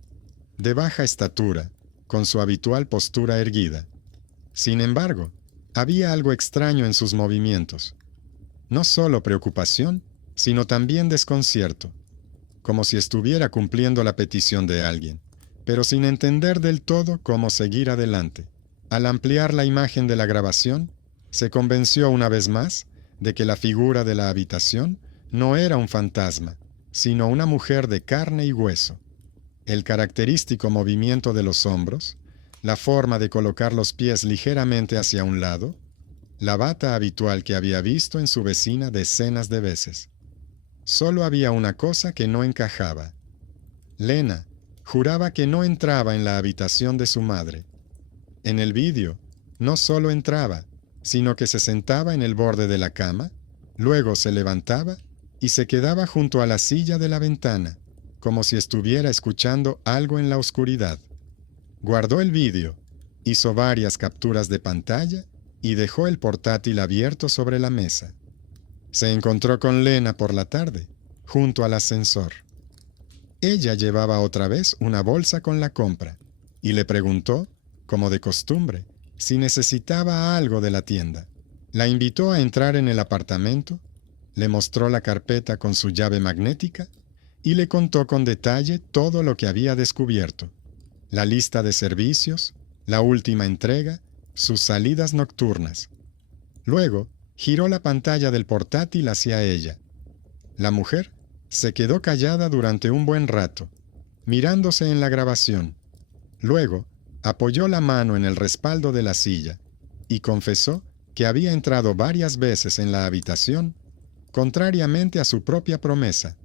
de baja estatura, con su habitual postura erguida. Sin embargo, había algo extraño en sus movimientos. No solo preocupación, sino también desconcierto, como si estuviera cumpliendo la petición de alguien, pero sin entender del todo cómo seguir adelante. Al ampliar la imagen de la grabación, se convenció una vez más de que la figura de la habitación no era un fantasma, sino una mujer de carne y hueso. El característico movimiento de los hombros, la forma de colocar los pies ligeramente hacia un lado, la bata habitual que había visto en su vecina decenas de veces. Solo había una cosa que no encajaba. Lena juraba que no entraba en la habitación de su madre. En el vídeo, no solo entraba, sino que se sentaba en el borde de la cama, luego se levantaba y se quedaba junto a la silla de la ventana, como si estuviera escuchando algo en la oscuridad. Guardó el vídeo, hizo varias capturas de pantalla y dejó el portátil abierto sobre la mesa. Se encontró con Lena por la tarde junto al ascensor. Ella llevaba otra vez una bolsa con la compra y le preguntó, como de costumbre, si necesitaba algo de la tienda. La invitó a entrar en el apartamento, le mostró la carpeta con su llave magnética y le contó con detalle todo lo que había descubierto: la lista de servicios, la última entrega, sus salidas nocturnas. Luego, giró la pantalla del portátil hacia ella. La mujer se quedó callada durante un buen rato, mirándose en la grabación. Luego, apoyó la mano en el respaldo de la silla y confesó que había entrado varias veces en la habitación, contrariamente a su propia promesa,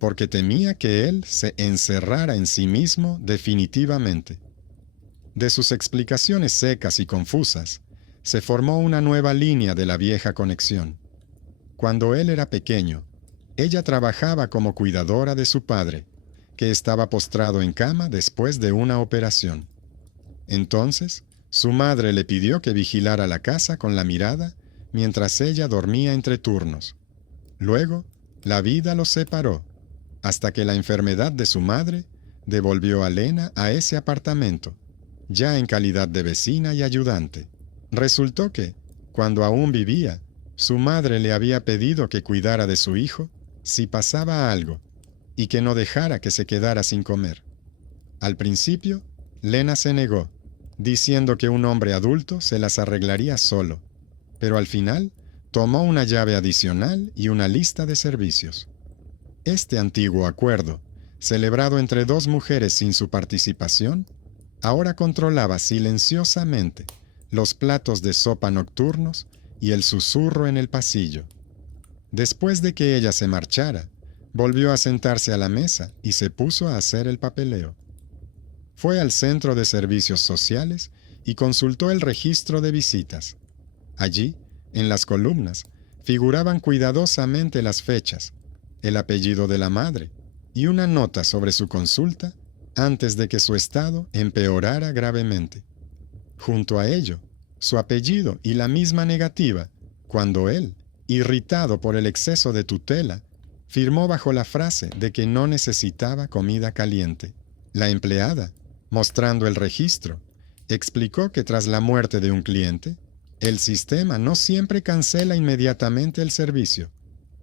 porque temía que él se encerrara en sí mismo definitivamente. De sus explicaciones secas y confusas, se formó una nueva línea de la vieja conexión. Cuando él era pequeño, ella trabajaba como cuidadora de su padre, que estaba postrado en cama después de una operación. Entonces, su madre le pidió que vigilara la casa con la mirada mientras ella dormía entre turnos. Luego, la vida los separó, hasta que la enfermedad de su madre devolvió a Lena a ese apartamento, ya en calidad de vecina y ayudante. Resultó que, cuando aún vivía, su madre le había pedido que cuidara de su hijo si pasaba algo y que no dejara que se quedara sin comer. Al principio, Lena se negó, diciendo que un hombre adulto se las arreglaría solo, pero al final tomó una llave adicional y una lista de servicios. Este antiguo acuerdo, celebrado entre dos mujeres sin su participación, ahora controlaba silenciosamente los platos de sopa nocturnos y el susurro en el pasillo. Después de que ella se marchara, volvió a sentarse a la mesa y se puso a hacer el papeleo. Fue al centro de servicios sociales y consultó el registro de visitas. Allí, en las columnas, figuraban cuidadosamente las fechas, el apellido de la madre y una nota sobre su consulta antes de que su estado empeorara gravemente. Junto a ello, su apellido y la misma negativa, cuando él, irritado por el exceso de tutela, firmó bajo la frase de que no necesitaba comida caliente. La empleada, mostrando el registro, explicó que tras la muerte de un cliente, el sistema no siempre cancela inmediatamente el servicio,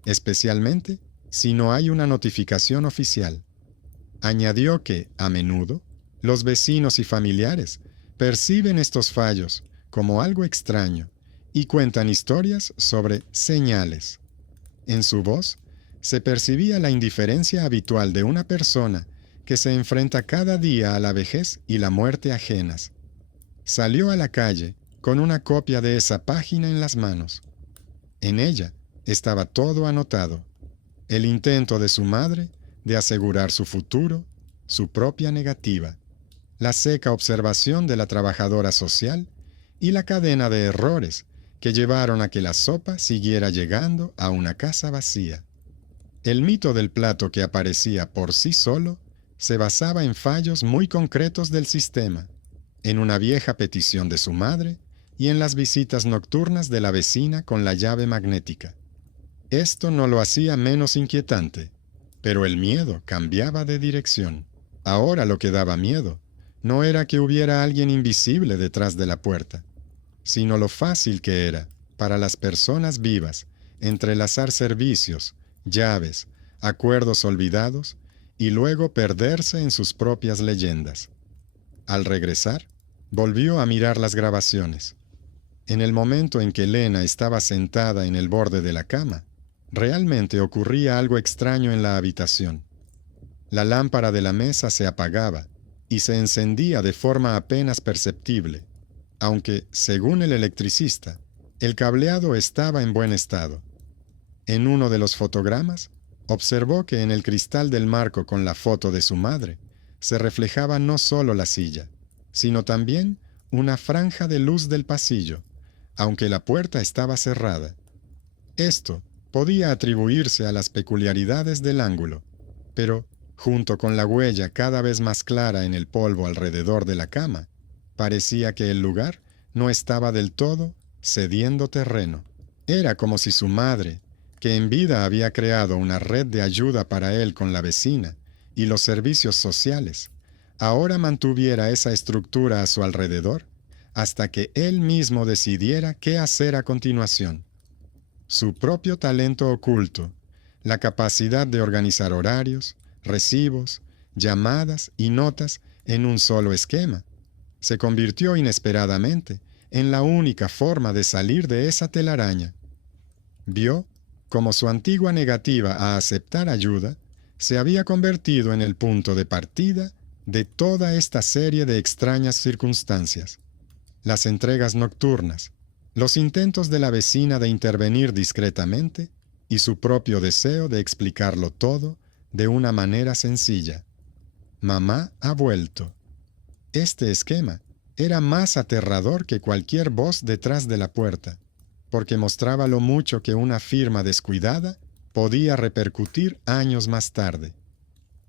especialmente si no hay una notificación oficial. Añadió que, a menudo, los vecinos y familiares perciben estos fallos como algo extraño y cuentan historias sobre señales. En su voz se percibía la indiferencia habitual de una persona que se enfrenta cada día a la vejez y la muerte ajenas. Salió a la calle con una copia de esa página en las manos. En ella estaba todo anotado: el intento de su madre de asegurar su futuro, su propia negativa, la seca observación de la trabajadora social y la cadena de errores que llevaron a que la sopa siguiera llegando a una casa vacía. El mito del plato que aparecía por sí solo se basaba en fallos muy concretos del sistema, en una vieja petición de su madre y en las visitas nocturnas de la vecina con la llave magnética. Esto no lo hacía menos inquietante, pero el miedo cambiaba de dirección. Ahora lo que daba miedo no era que hubiera alguien invisible detrás de la puerta, sino lo fácil que era para las personas vivas entrelazar servicios, llaves, acuerdos olvidados y luego perderse en sus propias leyendas. Al regresar, volvió a mirar las grabaciones. En el momento en que Lena estaba sentada en el borde de la cama, realmente ocurría algo extraño en la habitación. La lámpara de la mesa se apagaba y se encendía de forma apenas perceptible, aunque, según el electricista, el cableado estaba en buen estado. En uno de los fotogramas, observó que en el cristal del marco con la foto de su madre se reflejaba no solo la silla, sino también una franja de luz del pasillo, aunque la puerta estaba cerrada. Esto podía atribuirse a las peculiaridades del ángulo, pero, junto con la huella cada vez más clara en el polvo alrededor de la cama, parecía que el lugar no estaba del todo cediendo terreno. Era como si su madre, que en vida había creado una red de ayuda para él con la vecina y los servicios sociales, ahora mantuviera esa estructura a su alrededor hasta que él mismo decidiera qué hacer a continuación. Su propio talento oculto, la capacidad de organizar horarios, recibos, llamadas y notas en un solo esquema, se convirtió inesperadamente en la única forma de salir de esa telaraña. Vio cómo su antigua negativa a aceptar ayuda se había convertido en el punto de partida de toda esta serie de extrañas circunstancias. Las entregas nocturnas, los intentos de la vecina de intervenir discretamente y su propio deseo de explicarlo todo de una manera sencilla. Mamá ha vuelto. Este esquema era más aterrador que cualquier voz detrás de la puerta, porque mostraba lo mucho que una firma descuidada podía repercutir años más tarde.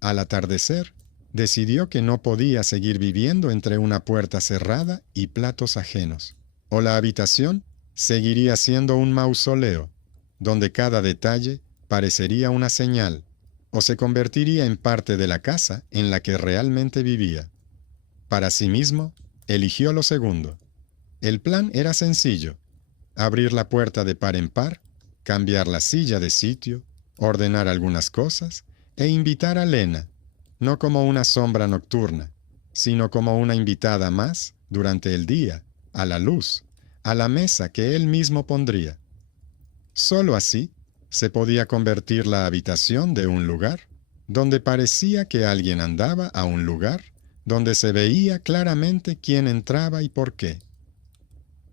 Al atardecer, decidió que no podía seguir viviendo entre una puerta cerrada y platos ajenos, o la habitación seguiría siendo un mausoleo, donde cada detalle parecería una señal, o se convertiría en parte de la casa en la que realmente vivía. Para sí mismo, eligió lo segundo. El plan era sencillo: abrir la puerta de par en par, cambiar la silla de sitio, ordenar algunas cosas e invitar a Lena, no como una sombra nocturna, sino como una invitada más durante el día, a la luz, a la mesa que él mismo pondría. Solo así se podía convertir la habitación de un lugar donde parecía que alguien andaba a un lugar donde se veía claramente quién entraba y por qué.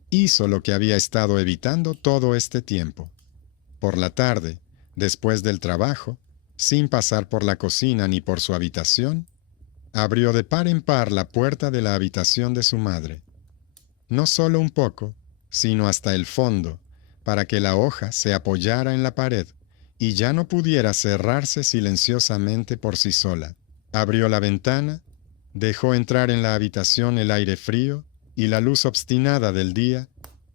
Hizo lo que había estado evitando todo este tiempo. Por la tarde, después del trabajo, sin pasar por la cocina ni por su habitación, abrió de par en par la puerta de la habitación de su madre. No solo un poco, sino hasta el fondo, para que la hoja se apoyara en la pared y ya no pudiera cerrarse silenciosamente por sí sola. Abrió la ventana, dejó entrar en la habitación el aire frío y la luz obstinada del día,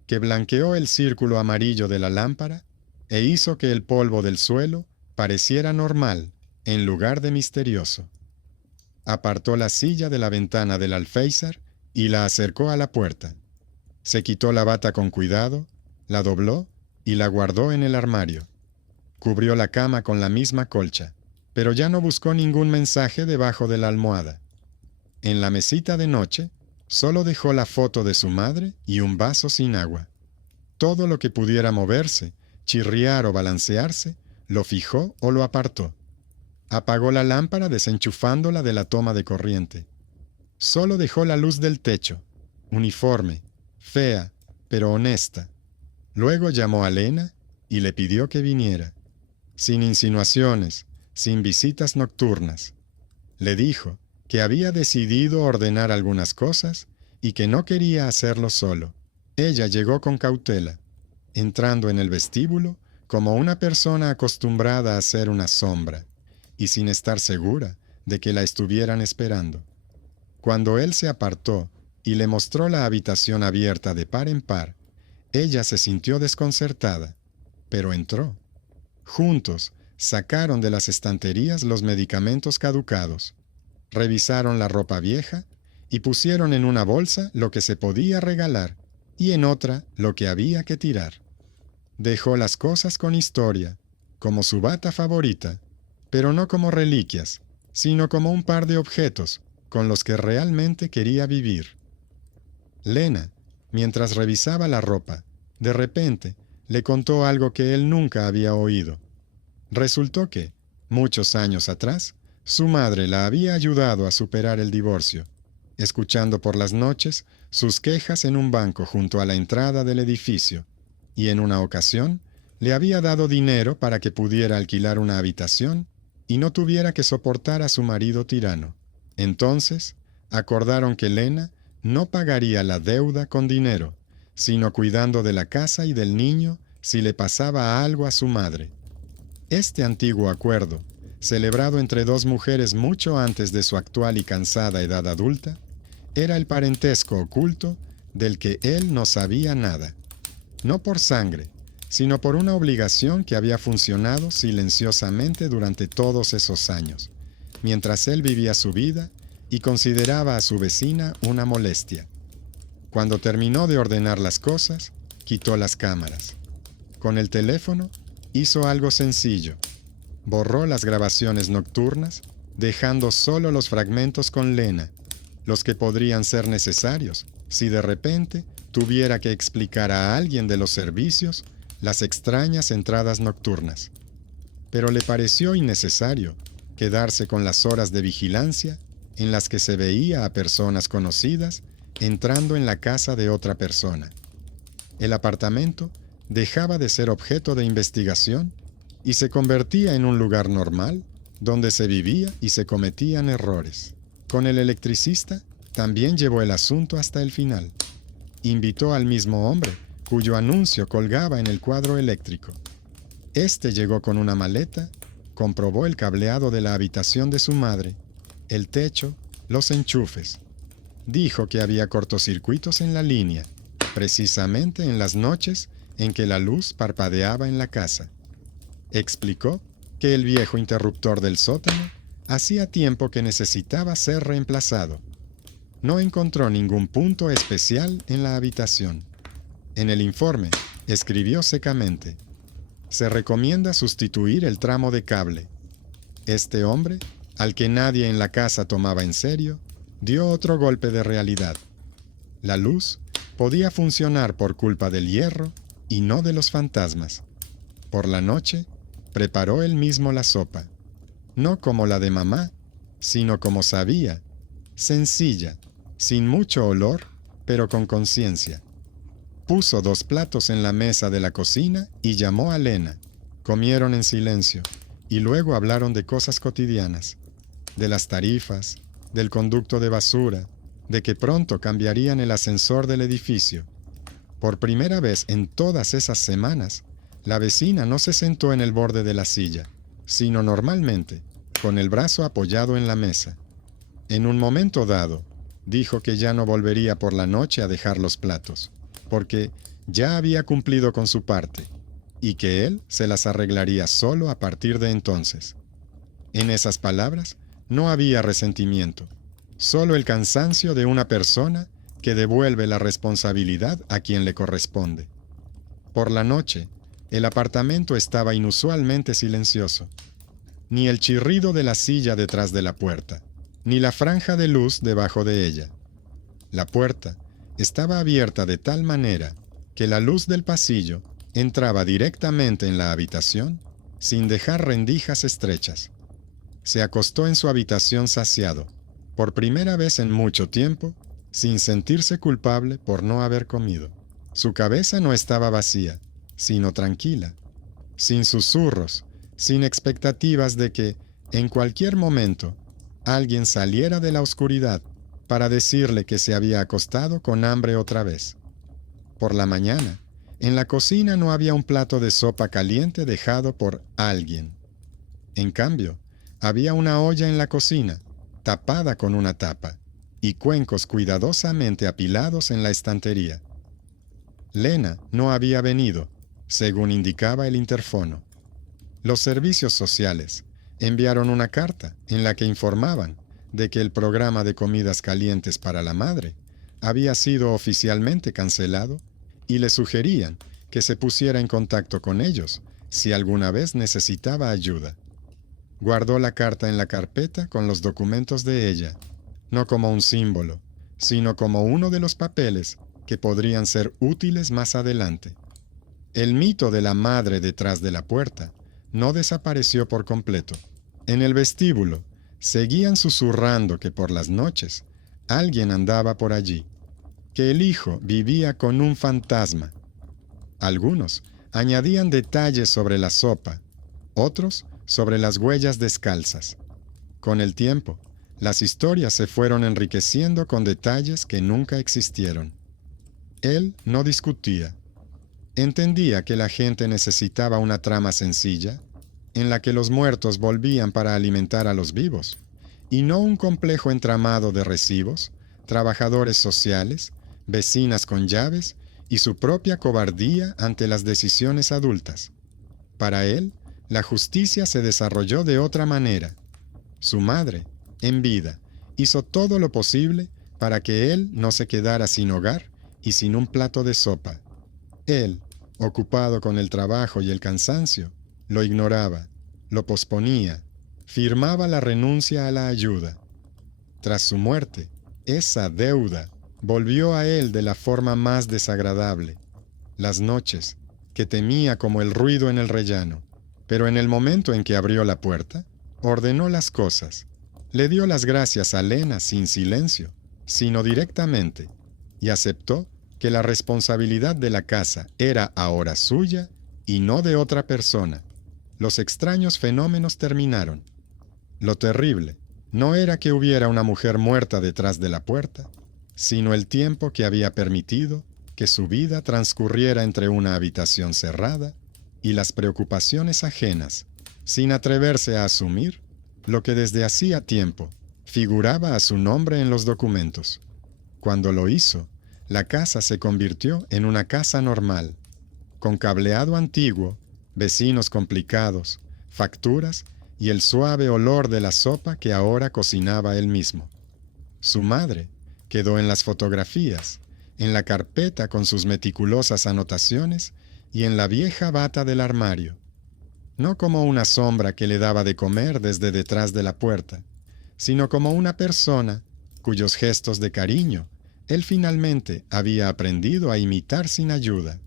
que blanqueó el círculo amarillo de la lámpara e hizo que el polvo del suelo pareciera normal en lugar de misterioso. Apartó la silla de la ventana del alféizar y la acercó a la puerta. Se quitó la bata con cuidado, la dobló y la guardó en el armario. Cubrió la cama con la misma colcha, pero ya no buscó ningún mensaje debajo de la almohada. En la mesita de noche, solo dejó la foto de su madre y un vaso sin agua. Todo lo que pudiera moverse, chirriar o balancearse, lo fijó o lo apartó. Apagó la lámpara desenchufándola de la toma de corriente. Solo dejó la luz del techo, uniforme, fea, pero honesta. Luego llamó a Lena y le pidió que viniera. Sin insinuaciones, sin visitas nocturnas. Le dijo que había decidido ordenar algunas cosas y que no quería hacerlo solo. Ella llegó con cautela, entrando en el vestíbulo como una persona acostumbrada a ser una sombra, y sin estar segura de que la estuvieran esperando. Cuando él se apartó y le mostró la habitación abierta de par en par, ella se sintió desconcertada, pero entró. Juntos sacaron de las estanterías los medicamentos caducados, revisaron la ropa vieja y pusieron en una bolsa lo que se podía regalar y en otra lo que había que tirar. Dejó las cosas con historia, como su bata favorita, pero no como reliquias, sino como un par de objetos con los que realmente quería vivir. Lena, mientras revisaba la ropa, de repente le contó algo que él nunca había oído. Resultó que, muchos años atrás, su madre la había ayudado a superar el divorcio, escuchando por las noches sus quejas en un banco junto a la entrada del edificio, y en una ocasión le había dado dinero para que pudiera alquilar una habitación y no tuviera que soportar a su marido tirano. Entonces, acordaron que Lena no pagaría la deuda con dinero, sino cuidando de la casa y del niño si le pasaba algo a su madre. Este antiguo acuerdo, celebrado entre dos mujeres mucho antes de su actual y cansada edad adulta, era el parentesco oculto del que él no sabía nada. No por sangre, sino por una obligación que había funcionado silenciosamente durante todos esos años, mientras él vivía su vida y consideraba a su vecina una molestia. Cuando terminó de ordenar las cosas, quitó las cámaras. Con el teléfono, hizo algo sencillo. Borró las grabaciones nocturnas, dejando solo los fragmentos con Lena, los que podrían ser necesarios si de repente tuviera que explicar a alguien de los servicios las extrañas entradas nocturnas. Pero le pareció innecesario quedarse con las horas de vigilancia en las que se veía a personas conocidas entrando en la casa de otra persona. El apartamento dejaba de ser objeto de investigación y se convertía en un lugar normal donde se vivía y se cometían errores. Con el electricista también llevó el asunto hasta el final. Invitó al mismo hombre, cuyo anuncio colgaba en el cuadro eléctrico. Este llegó con una maleta, comprobó el cableado de la habitación de su madre, el techo, los enchufes. Dijo que había cortocircuitos en la línea, precisamente en las noches en que la luz parpadeaba en la casa. Explicó que el viejo interruptor del sótano hacía tiempo que necesitaba ser reemplazado. No encontró ningún punto especial en la habitación. En el informe, escribió secamente: se recomienda sustituir el tramo de cable. Este hombre, al que nadie en la casa tomaba en serio, dio otro golpe de realidad. La luz podía funcionar por culpa del hierro y no de los fantasmas. Por la noche, preparó él mismo la sopa. No como la de mamá, sino como sabía, sencilla, sin mucho olor, pero con conciencia. Puso 2 platos en la mesa de la cocina y llamó a Lena. Comieron en silencio y luego hablaron de cosas cotidianas, de las tarifas, del conducto de basura, de que pronto cambiarían el ascensor del edificio. Por primera vez en todas esas semanas, la vecina no se sentó en el borde de la silla, sino normalmente, con el brazo apoyado en la mesa. En un momento dado, dijo que ya no volvería por la noche a dejar los platos, porque ya había cumplido con su parte, y que él se las arreglaría solo a partir de entonces. En esas palabras no había resentimiento, solo el cansancio de una persona que devuelve la responsabilidad a quien le corresponde. Por la noche, el apartamento estaba inusualmente silencioso. Ni el chirrido de la silla detrás de la puerta, ni la franja de luz debajo de ella. La puerta estaba abierta de tal manera que la luz del pasillo entraba directamente en la habitación sin dejar rendijas estrechas. Se acostó en su habitación saciado, por primera vez en mucho tiempo, sin sentirse culpable por no haber comido. Su cabeza no estaba vacía, sino tranquila, sin susurros, sin expectativas de que, en cualquier momento, alguien saliera de la oscuridad para decirle que se había acostado con hambre otra vez. Por la mañana, en la cocina no había un plato de sopa caliente dejado por alguien. En cambio, había una olla en la cocina, tapada con una tapa, y cuencos cuidadosamente apilados en la estantería. Lena no había venido, según indicaba el interfono. Los servicios sociales enviaron una carta en la que informaban de que el programa de comidas calientes para la madre había sido oficialmente cancelado y le sugerían que se pusiera en contacto con ellos si alguna vez necesitaba ayuda. Guardó la carta en la carpeta con los documentos de ella, no como un símbolo, sino como uno de los papeles que podrían ser útiles más adelante. El mito de la madre detrás de la puerta no desapareció por completo. En el vestíbulo seguían susurrando que por las noches alguien andaba por allí, que el hijo vivía con un fantasma. Algunos añadían detalles sobre la sopa, otros sobre las huellas descalzas. Con el tiempo, las historias se fueron enriqueciendo con detalles que nunca existieron. Él no discutía. Entendía que la gente necesitaba una trama sencilla, en la que los muertos volvían para alimentar a los vivos, y no un complejo entramado de recibos, trabajadores sociales, vecinas con llaves y su propia cobardía ante las decisiones adultas. Para él, la justicia se desarrolló de otra manera. Su madre, en vida, hizo todo lo posible para que él no se quedara sin hogar y sin un plato de sopa. Él, ocupado con el trabajo y el cansancio, lo ignoraba, lo posponía, firmaba la renuncia a la ayuda. Tras su muerte, esa deuda volvió a él de la forma más desagradable. Las noches, que temía como el ruido en el rellano, pero en el momento en que abrió la puerta, ordenó las cosas, le dio las gracias a Lena sin silencio, sino directamente, y aceptó que la responsabilidad de la casa era ahora suya y no de otra persona. Los extraños fenómenos terminaron. Lo terrible no era que hubiera una mujer muerta detrás de la puerta, sino el tiempo que había permitido que su vida transcurriera entre una habitación cerrada y las preocupaciones ajenas, sin atreverse a asumir lo que desde hacía tiempo figuraba a su nombre en los documentos. Cuando lo hizo, la casa se convirtió en una casa normal, con cableado antiguo, vecinos complicados, facturas y el suave olor de la sopa que ahora cocinaba él mismo. Su madre quedó en las fotografías, en la carpeta con sus meticulosas anotaciones y en la vieja bata del armario, no como una sombra que le daba de comer desde detrás de la puerta, sino como una persona cuyos gestos de cariño él finalmente había aprendido a imitar sin ayuda.